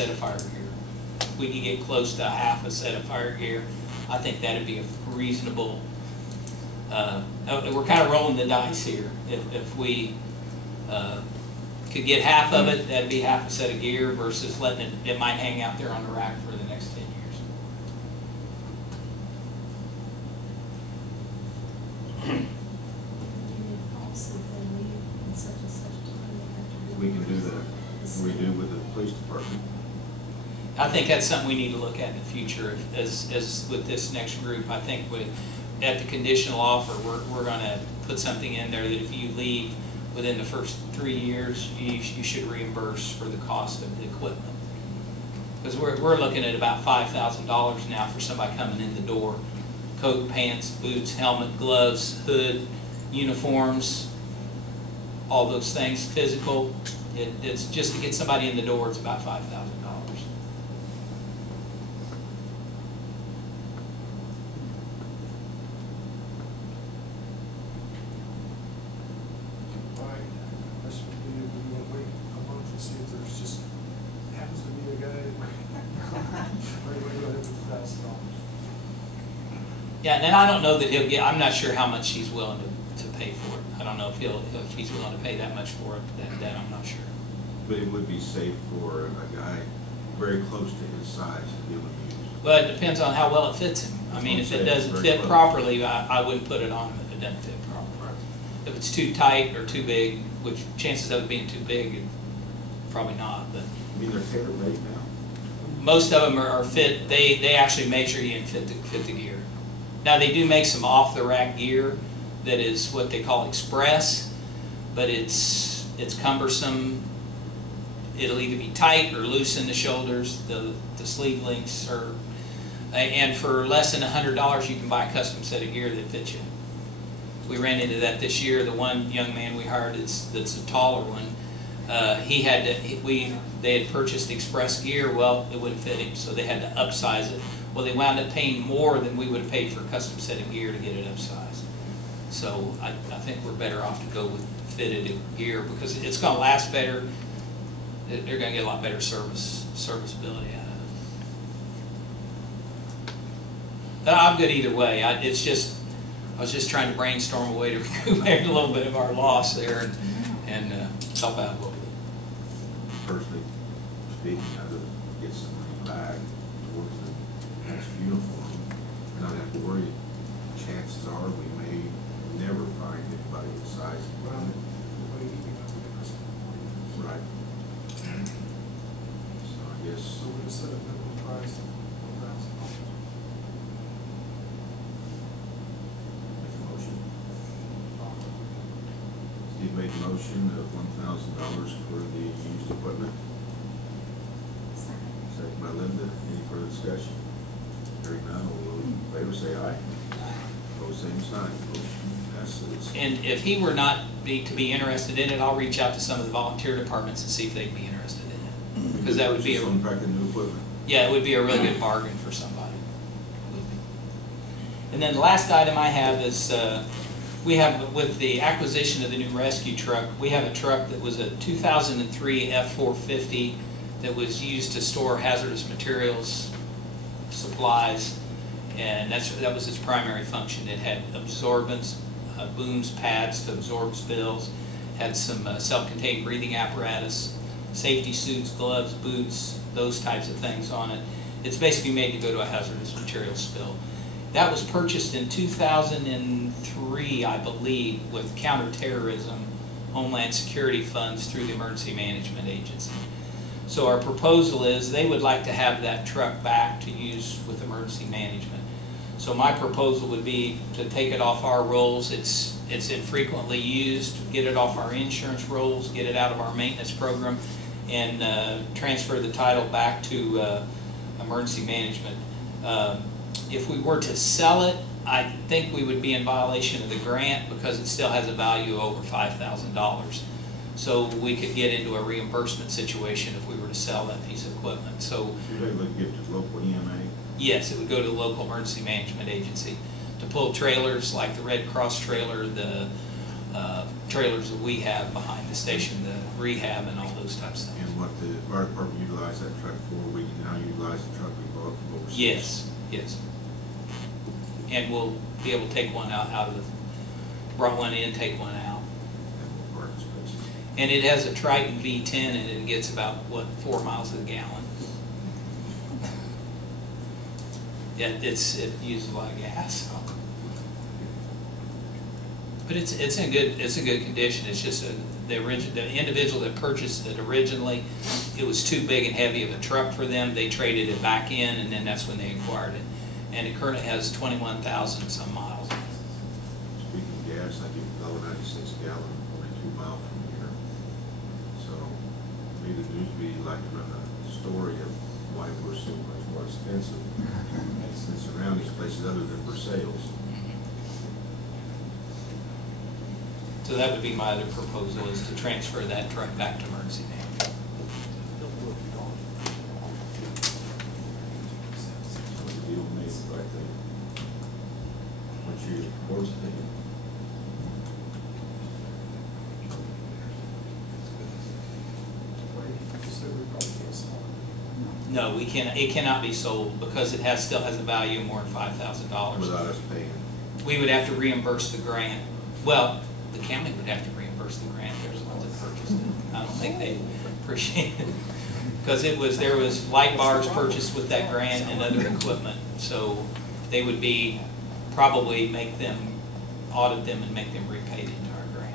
set of fire gear. If we could get close to half a set of fire gear, I think that'd be a reasonable. We're kind of rolling the dice here. If we could get half of it, that'd be half a set of gear versus letting it might hang out there on the rack for the next 10 years. We can do that. We do with the police department. I think that's something we need to look at in the future. As with this next group, I think at the conditional offer, we're going to put something in there that if you leave within the first 3 years, you should reimburse for the cost of the equipment. Because we're looking at about $5,000 now for somebody coming in the door. Coat, pants, boots, helmet, gloves, hood, uniforms, all those things, physical. It's just to get somebody in the door, it's about $5,000. Yeah, and I don't know that he'll get. I'm not sure how much he's willing to pay for it. I don't know if he's willing to pay that much for it. That I'm not sure. But it would be safe for a guy very close to his size to be able to use. Well, it depends on how well it fits him. I mean, if it doesn't fit properly, I wouldn't put it on him if it doesn't fit properly. Right. If it's too tight or too big, which chances of it being too big, probably not. But I mean, they're tailor-made now. Most of them are fit. They actually measure you and fit the gear. Now they do make some off-the-rack gear that is what they call express, but it's cumbersome. It'll either be tight or loose in the shoulders. The sleeve lengths are, and for less than $100, you can buy a custom set of gear that fits you. We ran into that this year. The one young man we hired that's a taller one. They had purchased express gear. Well, it wouldn't fit him, so they had to upsize it. Well, they wound up paying more than we would have paid for a custom set of gear to get it upsized. So I think we're better off to go with fitted gear because it's going to last better. They're going to get a lot better serviceability out of it. But I'm good either way. I was just trying to brainstorm a way to recoup a little bit of our loss there and help out a little bit. Personally speaking, I would get somebody back towards the next uniform and not have to worry. Chances are we may never find anybody the size of it. Right. So I guess. So we're going to set a minimum price of $1,000. Make a motion. Steve made a motion of $1,000 for the used equipment. Second by Linda. Any further discussion? Hearing none, all those in favor say aye. Opposed, same sign. Motion passes. And if he were not to be interested in it, I'll reach out to some of the volunteer departments and see if they'd be interested in it. Because that would be a new equipment. Yeah, it would be a really good bargain for somebody. And then the last item I have is we have, with the acquisition of the new rescue truck, we have a truck that was a 2003 F450 that was used to store hazardous materials, supplies, and that was its primary function. It had absorbents, booms, pads to absorb spills, had some self-contained breathing apparatus, safety suits, gloves, boots, those types of things on it. It's basically made to go to a hazardous material spill. That was purchased in 2003, I believe, with counterterrorism, Homeland Security funds through the Emergency Management Agency. So our proposal is they would like to have that truck back to use with emergency management. So my proposal would be to take it off our rolls. It's infrequently used, get it off our insurance rolls, get it out of our maintenance program, and transfer the title back to emergency management. If we were to sell it, I think we would be in violation of the grant because it still has a value of over $5,000. So we could get into a reimbursement situation if we were to sell that piece of equipment. So you'd like to give it to local EMA? Yes, it would go to the local emergency management agency to pull trailers like the Red Cross trailer, the trailers that we have behind the station, the rehab, and all those types of things. And what the fire department utilized that truck for, we can now utilize the truck we bought from overseas. Yes, yes. And we'll be able to take one out of the, brought one in, take one out. And we'll park the spaces. And it has a Triton V10 and it gets about, what, 4 miles a gallon. Yeah, it uses a lot of gas. But it's in good condition. It's just the individual that purchased it originally, it was too big and heavy of a truck for them. They traded it back in, and then that's when they acquired it. And it currently has 21,000 some miles. Speaking of gas, I give $1.96 a gallon, only 2 miles from here. So, me, the news media like to run a story of why we're so much more expensive than surrounding places other than for sales. So that would be my other proposal, is to transfer that truck back to emergency management. So the deal made, I think. What's your board's opinion? You said we probably can't sell it. No, we cannot. It cannot be sold because it still has a value of more than $5,000. Without us paying? We would have to reimburse the grant. Well, the county would have to reimburse the grant. There's the ones that purchased it. I don't think they appreciate it. Because there was light bars purchased with that grant and other equipment. So they would probably audit them and make them repay the entire grant.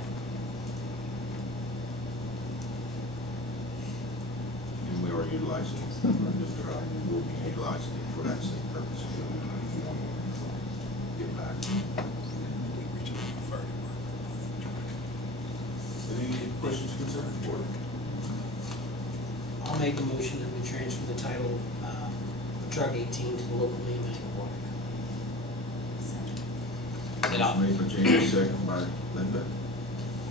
And we are utilizing this truck. We'll be utilizing it for that same purpose. Get back. Any questions, concerns, board? I'll make a motion that we transfer the title of truck 18 to the local EMA. And I'll- Made by James, second by Linda.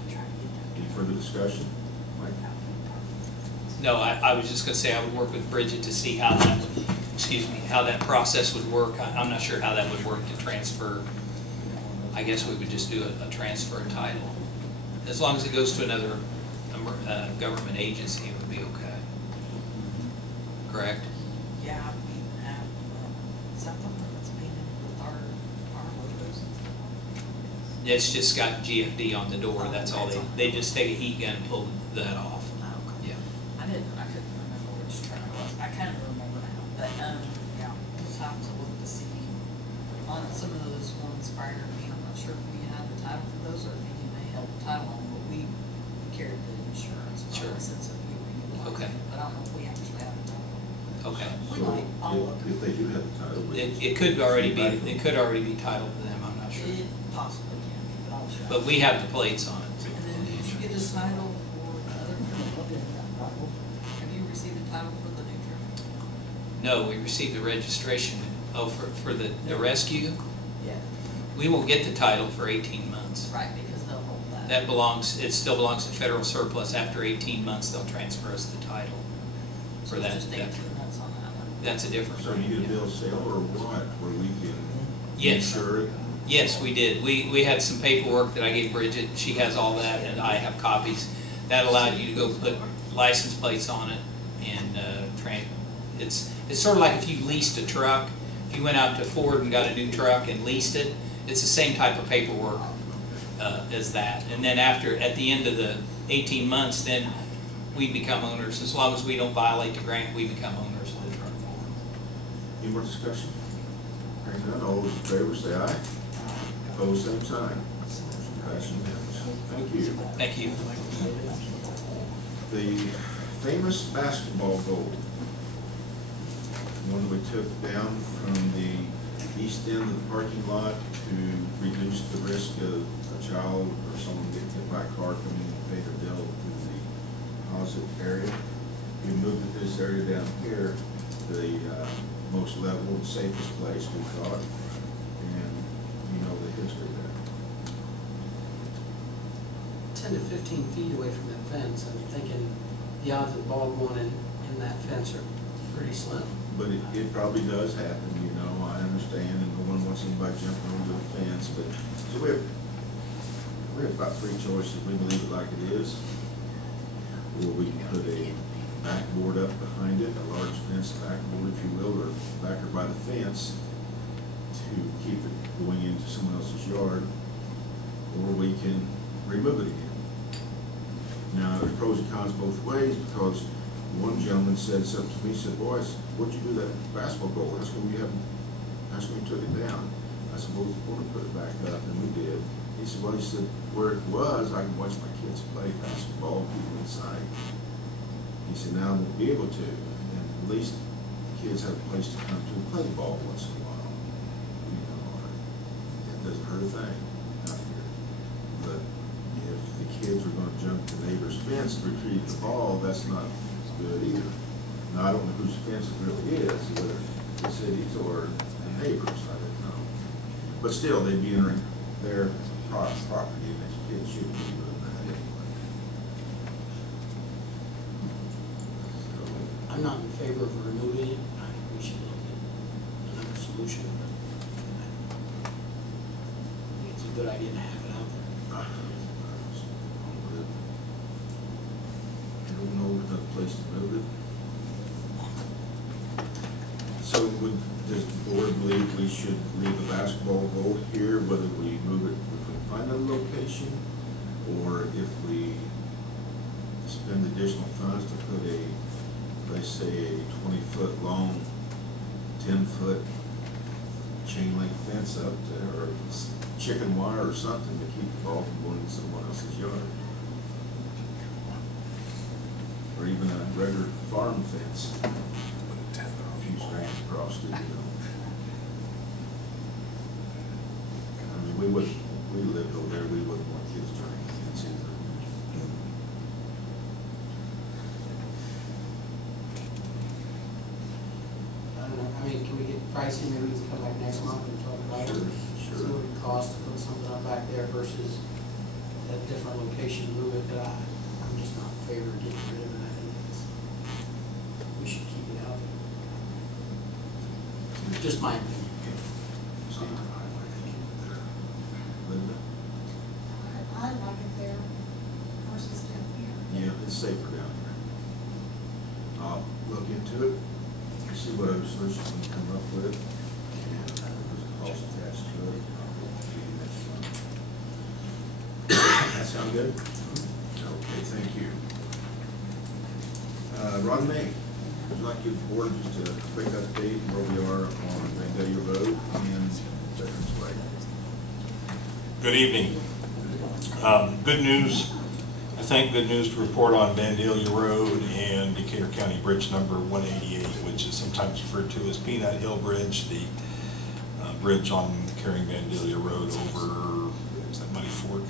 Any further discussion? Mike? No, I was just gonna say I would work with Bridget to see how that process would work. I'm not sure how that would work to transfer. I guess we would just do a transfer of title. As long as it goes to another government agency, it would be okay. Correct? Yeah, we have something that's painted with our logos and stuff. It's just got GFD on the door, that's all. They just take a heat gun and pull that off. Oh, okay. Yeah. I couldn't remember which truck it was. I kind of remember now, but, yeah, we'll have to look to see. On some of those ones prior to me, I'm not sure if we had the title for those or if you may have the title on, but we carried the insurance. Sure. Since if we were Okay. But I don't know if we actually have the title. Okay. We So might, I'll look. if they do have the title. we It can could already be, see back it could already be titled to them, I'm not sure. It possibly can be, but I'll check. But we have the plates on it. And then did you get a title for the other truck? Have you received a title for the new truck? No, we received the registration, for the rescue. Yeah. We won't get the title for 18 months. Right, because they'll hold that. It still belongs to federal surplus. After 18 months, they'll transfer us the title for So that. just 18 months on that one. That's a different. So you get a bill of sale or what, where we can Yes. insure it? Yes, we did. We had some paperwork that I gave Bridget. She has all that, and I have copies. That allowed you to go put license plates on it, and it's sort of like if you leased a truck. If you went out to Ford and got a new truck and leased it, it's the same type of paperwork as that. And then at the end of the 18 months, then we become owners. As long as we don't violate the grant, we become owners of the truck. Any more discussion? Hearing none, all those in favor say aye. Opposed, same sign. Passed unanimous. Thank you. Thank you. The famous basketball goal, one we took down from the east end of the parking lot to reduce the risk of a child or someone getting hit by a car coming in and pay their bill to the opposite area. We moved it this area down here, the most level and safest place, we thought, and you know the history there. 10 to 15 feet away from that fence, I'm thinking the odds of the ball going in that fence are pretty slim. But it probably does happen, you know, I understand, and no one wants anybody jumping over the fence, but, so we have about three choices. We can leave it like it is, or we can put a backboard up behind it, a large fence backboard, if you will, or backer by the fence to keep it going into someone else's yard, or we can remove it again. Now, there's pros and cons both ways, because one gentleman said something to me, he said, boys, what'd you do to that basketball goal? How come you took it down? I said, well, we're gonna put it back up, and we did. He said, well, he said, where it was, I can watch my kids play basketball, people inside. He said, now I won't be able to, and at least kids have a place to come to and play ball once in a while. You know, it doesn't hurt a thing out here. But if the kids are gonna jump the neighbor's fence to retrieve the ball, that's not good either. Now, I don't know whose fence it really is, whether the city's or the neighbors, I don't know. But still, they'd be entering their property, and these kids shouldn't be doing that anyway. So, I'm not in favor of removing it. I think we should look at another solution, but I think it's a good idea to have it out there. I don't know another place to move it. So does the board believe we should leave the basketball goal here, whether we move it, if we find a location, or if we spend additional funds to put a, let's say, a 20-foot long, 10-foot chain link fence up there, or chicken wire or something to keep the ball from going into someone else's yard? Or even a regular farm fence, a few strands across it, you know. I mean, we lived over there, we wouldn't want kids trying to fence either. I don't know, I mean, can we get pricing, maybe we can come back next month and talk about it? Sure. See what it costs to put something up back there versus a different location, move it, that I'm just not in favor of getting rid of it. I think we should keep it out there. Just my opinion. Linda? I like it there versus down here. Yeah, it's safer down here. I'll look into it, see what other solutions we can come up with, and there's a cost attached to it. That sound good? Okay, thank you. Ron May, would you like to give the board just a quick update where we are on Vandalia Road and Veterans Way? Good evening. Good news, I think good news to report on Vandalia Road and Decatur County Bridge number 188, which is sometimes referred to as Peanut Hill Bridge, the bridge on carrying Vandalia Road over, is that Muddy Fork?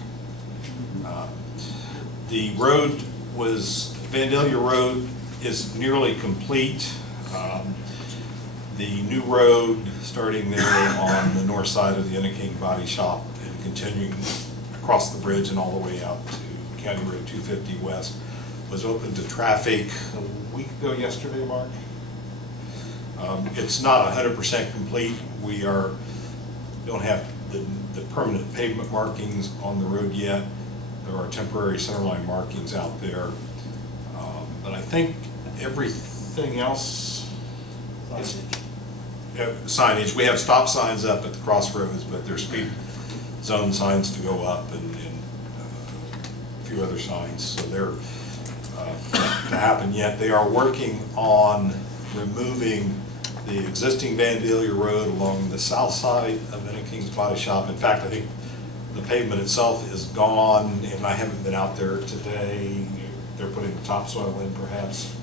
The road Vandalia Road is nearly complete. The new road starting there on the north side of the Inniking Body Shop and continuing across the bridge and all the way out to County Road 250 West was open to traffic a week ago yesterday, Mark. It's not 100% complete. We don't have the permanent pavement markings on the road yet. There are temporary centerline markings out there. But I think everything else is signage. We have stop signs up at the crossroads, but there's speed zone signs to go up and a few other signs. So they're to happen yet. They are working on removing the existing Vandalia Road along the south side of Innoking's Body Shop. In fact, I think the pavement itself is gone, and I haven't been out there today. They're putting the topsoil in, perhaps.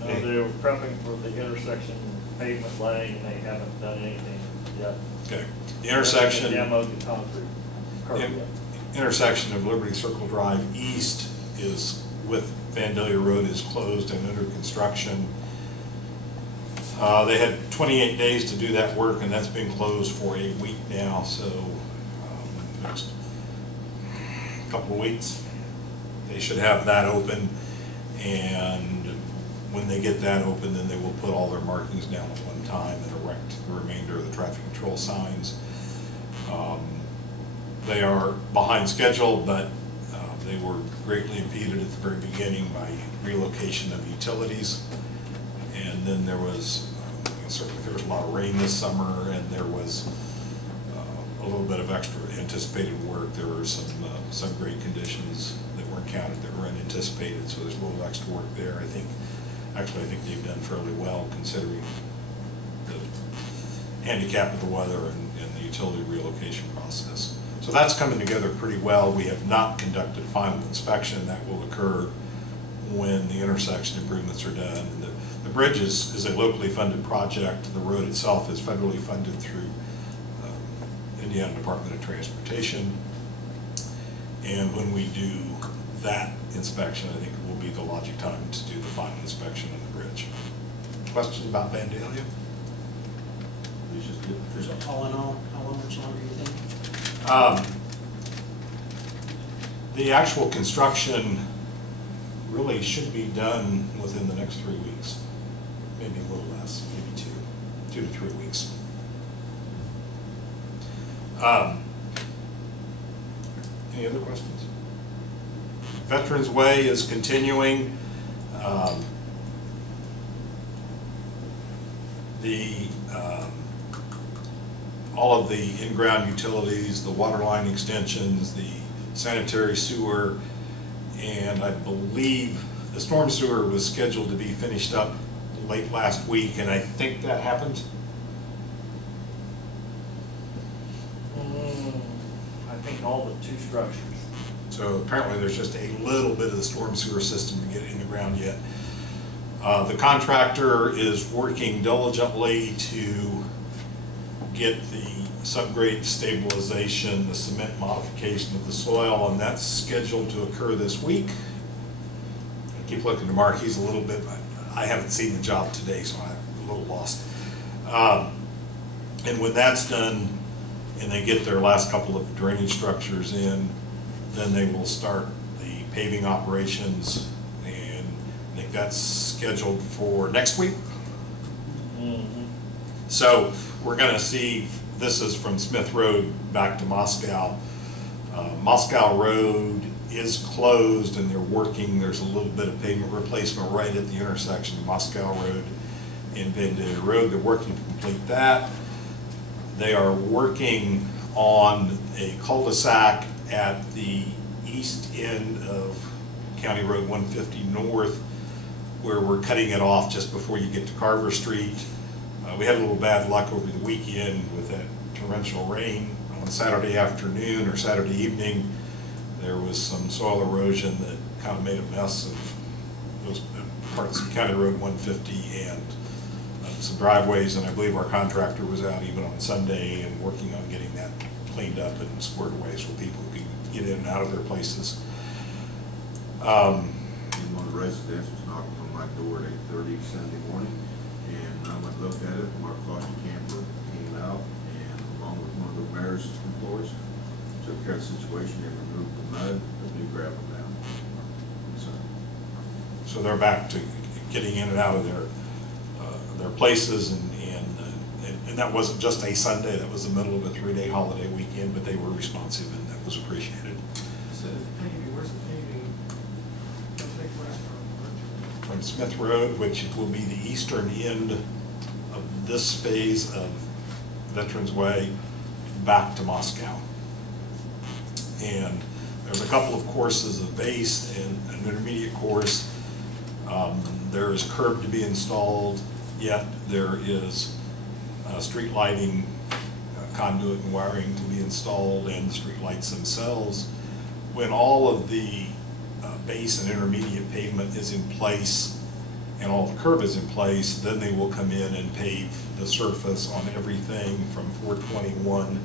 No, they were prepping for the intersection pavement laying, and they haven't done anything yet. Okay. The intersection. Demoed the concrete curb yet. Intersection of Liberty Circle Drive East is with Vandalia Road is closed and under construction. They had 28 days to do that work, and that's been closed for a week now. So next couple of weeks, they should have that open. And when they get that open, then they will put all their markings down at one time and erect the remainder of the traffic control signs. They are behind schedule, but They were greatly impeded at the very beginning by relocation of utilities. And then there was, certainly there was a lot of rain this summer, and there was a little bit of extra anticipated work. There were some subgrade conditions that were encountered that were unanticipated, so there's a little extra work there. I think they've done fairly well considering the handicap of the weather and the utility relocation process. So that's coming together pretty well. We have not conducted final inspection. That will occur when the intersection improvements are done. And the bridge is a locally funded project. The road itself is federally funded through Indiana Department of Transportation. And when we do that inspection, I think it will be the logic time to do the final inspection of the bridge. Questions about Vandalia? It's just good. So all in all, how much longer do you think? The actual construction really should be done within the next 3 weeks, maybe a little less, maybe 2 to 3 weeks. Any other questions? Veterans Way is continuing. All of the in-ground utilities, the water line extensions, the sanitary sewer, and I believe the storm sewer was scheduled to be finished up late last week, and I think that happened. I think all but 2 structures. So apparently there's just a little bit of the storm sewer system to get in the ground yet. The contractor is working diligently to get the subgrade stabilization, the cement modification of the soil, and that's scheduled to occur this week. I keep looking to Mark, he's a little bit, I haven't seen the job today, so I'm a little lost. And when that's done, and they get their last couple of drainage structures in, then they will start the paving operations, and I think that's scheduled for next week. Mm-hmm. So we're going to see, this is from Smith Road back to Moscow. Moscow Road is closed and they're working. There's a little bit of pavement replacement right at the intersection of Moscow Road and Vandalia Road. They're working to complete that. They are working on a cul-de-sac at the east end of County Road 150 North, where we're cutting it off just before you get to Carver Street. We had a little bad luck over the weekend with that torrential rain. On Saturday afternoon or Saturday evening, there was some soil erosion that kind of made a mess of those parts of County Road 150 and some driveways, and I believe our contractor was out even on Sunday and working on getting that cleaned up and squared away so people could get in and out of their places. And one of the residents was knocking on my door at 8:30 Sunday morning, and I went and looked at it. Mark Foster camper came out, and along with one of the mayor's employees, took care of the situation. They removed the mud, the new gravel down. So they're back to getting in and out of their places, and that wasn't just a Sunday, that was the middle of a 3-day holiday weekend, but they were responsive and that was appreciated. So the paving, where's the paving going to take place from? From Smith Road, which will be the eastern end of this phase of Veterans Way, back to Moscow. And there's a couple of courses, a base and an intermediate course. There is curb to be installed, yet there is street lighting, conduit and wiring to be installed, and the street lights themselves. When all of the base and intermediate pavement is in place and all the curb is in place, then they will come in and pave the surface on everything from 421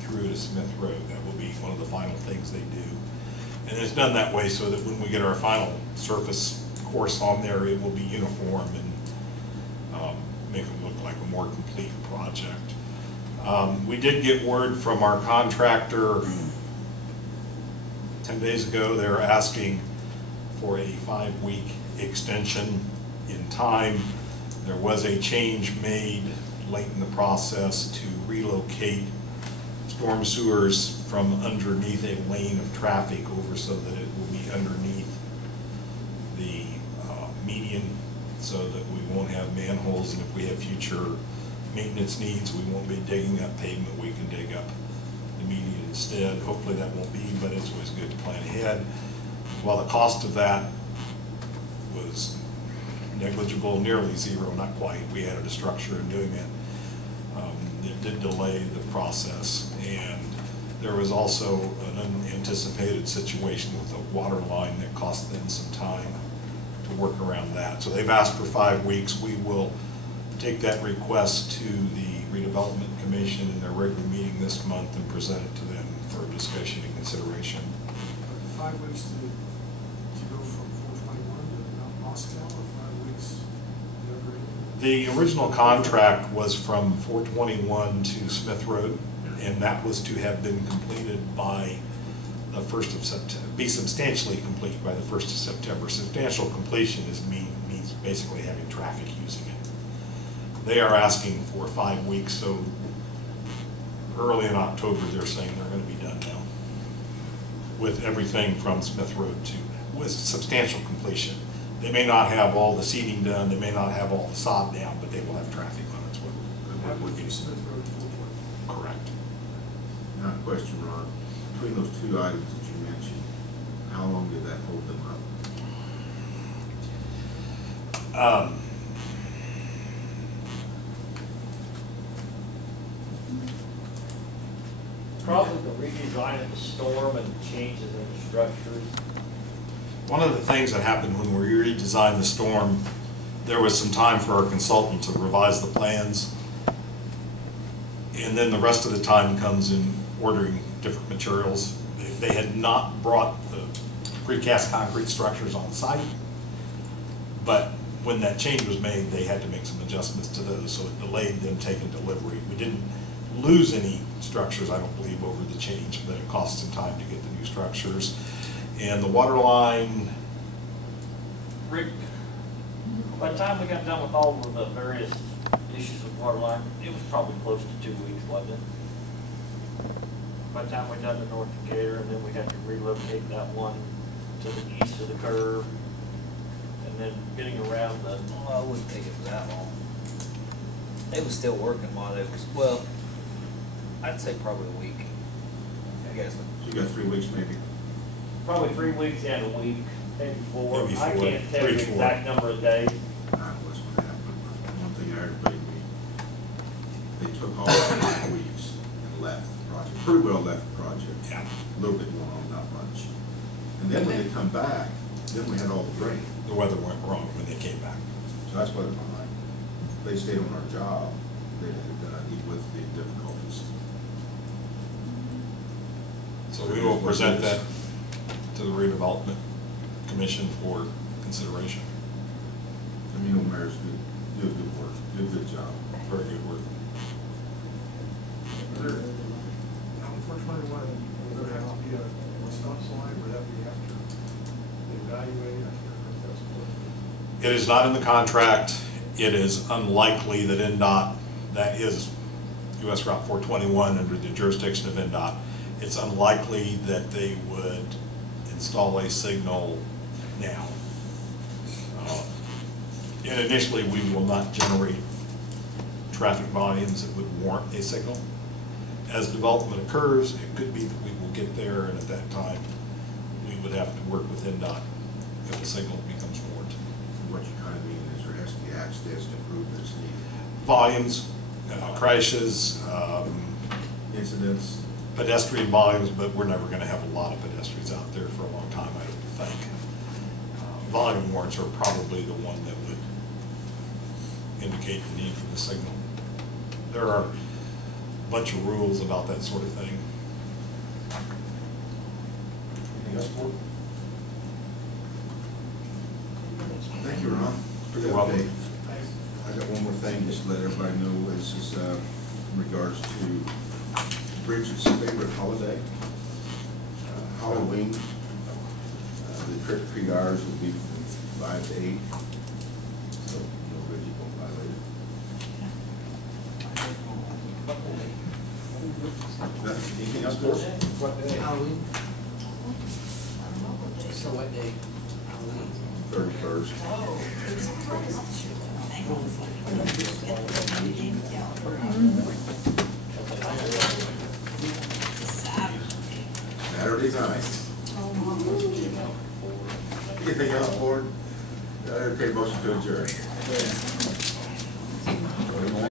through to Smith Road. That will be one of the final things they do. And it's done that way so that when we get our final surface course on there, it will be uniform and make it look like a more complete project. We did get word from our contractor 10 days ago. They're asking for a 5-week extension in time. There was a change made late in the process to relocate storm sewers from underneath a lane of traffic over so that it will be underneath the median, so that we won't have manholes, and if we have future maintenance needs, we won't be digging up pavement, we can dig up the median instead. Hopefully that won't be, but it's always good to plan ahead. While the cost of that was negligible, nearly zero, not quite, we added a structure in doing it. It did delay the process, and there was also an unanticipated situation with a water line that cost them some time to work around that. So they've asked for 5 weeks. We will take that request to the Redevelopment Commission in their regular meeting this month and present it to them for discussion and consideration. 5 weeks to go from 421 to Mount Moscow, or 5 weeks the other end? The original contract was from 421 to Smith Road, and that was to have been completed by the 1st of September, be substantially complete by the 1st of September. Substantial completion means basically having traffic using it. They are asking for 5 weeks, so early in October they're saying they're going to be done now with everything from Smith Road to, with substantial completion. They may not have all the seeding done, they may not have all the sod down, but they will have traffic on it. That would be Smith Road to 420. Correct. Now, a question, Ron, between those two items that you mentioned, how long did that hold them up? Probably the redesign of the storm and changes in the structures. One of the things that happened when we redesigned the storm, there was some time for our consultant to revise the plans. And then the rest of the time comes in ordering different materials. They had not brought the precast concrete structures on site, but when that change was made, they had to make some adjustments to those, so it delayed them taking delivery. We didn't lose any structures, I don't believe, over the change, but it cost some time to get the new structures. And the water line, Rick, by the time we got done with all of the various issues with water line, it was probably close to 2 weeks, wasn't it? By the time we done the North Decatur, and then we had to relocate that one to the east of the curve, and then getting around the, Well, I wouldn't think it was that long. They was still working while it was, well, I'd say probably a week, I guess. So you got 3 weeks maybe? probably 3 weeks and a week, maybe 4. Maybe I 4, can't tell you 3 the to 4. exact number of days. That was what happened. One thing I heard, they took all 5 weeks and left the project, pretty well left the project. Yeah. A little bit long, not much. And then when they come back, then we had all the rain. the weather went wrong when they came back. So that's what I'm like. They stayed on our job, they had to deal with the difficulties. So we will present that to the redevelopment commission for consideration. I mean, O'Meara's do good work, do a good job. Very good work. Is there, on 421, would there have to be a response line, would that be after they evaluate, I can't remember if that's what. It is not in the contract. It is unlikely that NDOT, that is US Route 421 under the jurisdiction of NDOT, it's unlikely that they would install a signal now. And initially, we will not generate traffic volumes that would warrant a signal. As development occurs, it could be that we will get there, and at that time, we would have to work with NDOT if a signal becomes warranted. What you kind of mean is there has to be access to improvements needed. Volumes, crashes, Incidents. pedestrian volumes, but we're never going to have a lot of pedestrians out there for a long time, I don't think. Volume warrants are probably the one that would indicate the need for the signal. There are a bunch of rules about that sort of thing. Anything else, Board? Thank you, Ron. for the You're welcome. update. I got one more thing, just to let everybody know, this is in regards to Bridget's favorite holiday, Halloween. The trick-or-treat hours will be from 5 to 8. So, Bridget won't violate it. What day? Halloween, I don't know what day. so what day? Halloween. 31st. Oh, it's Christ. Hang on a second. Let's get the meeting calendar. It's Saturday. Saturday night. Anything else, board? Okay, motion to adjourn.